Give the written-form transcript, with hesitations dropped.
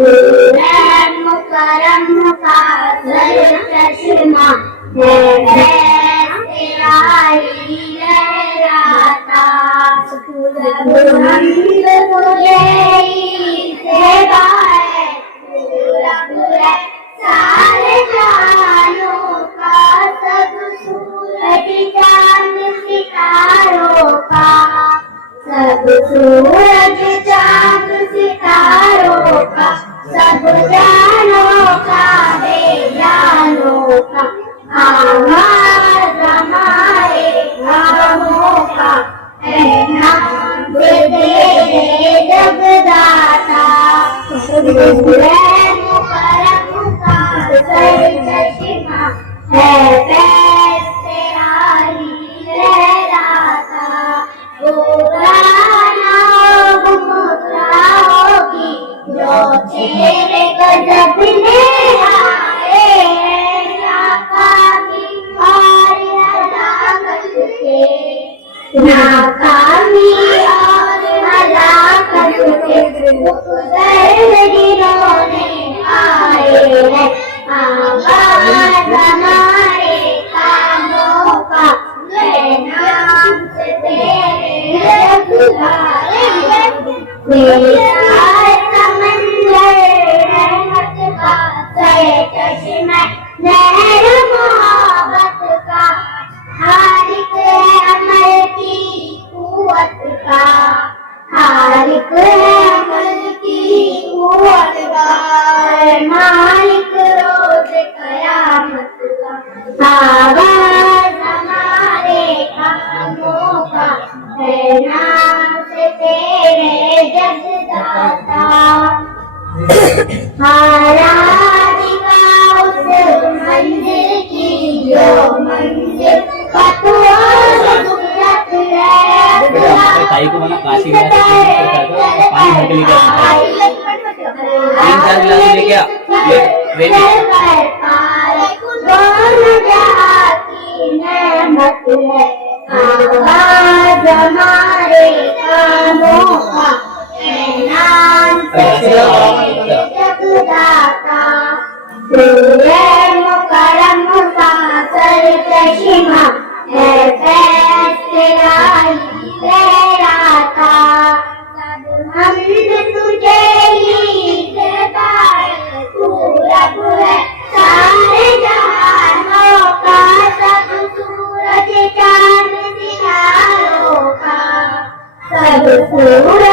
है मुकरम का सर चश्मा है तेरा ही लहराता हमद तुझे ही सेवा है रब है सारे जानों का सब सूरज चांद सितारों का सब सूरज चांद सितारों का सब जानों का बेजानों का आवाज हमारे गाँवों का है नाम तेरे जगदाता है मुकरम का सर चश्मा है फैज़ तेरा ही लहराता होगी जो तेरे गजब ने आए नाकामी और हलाकत के नाकामी और हलाकत के दर्द गिरोने आए हैं आवाज़ हमारे कामों का है नाम से तेरे समंदर रहमत का सर चश्मा नहर मोहब्बत का खालिक है अमल की कुव्वत का खालिक है अमल की कुव्वत का मालिक रोज़ क़यामत का आवाज़ हमारे कामों का है नाम से तेरे जगदाता आराधिका उस मंदिर की जो मंदिर फतवा सुन्नत है ताई को मना काशी गया था पानी भर के लेके तीन चार गिलास लेके आ ये रेडी नेमत है आवाज़ हमारे कामों का है नाम जगदाता है मुकरम का सर चश्मा है फैज़ तेरा ही लहराता हमद तुझे ही देता है पूरा पूरा सारे जहानों का सब सूरज चांद सितारों का सब सूरज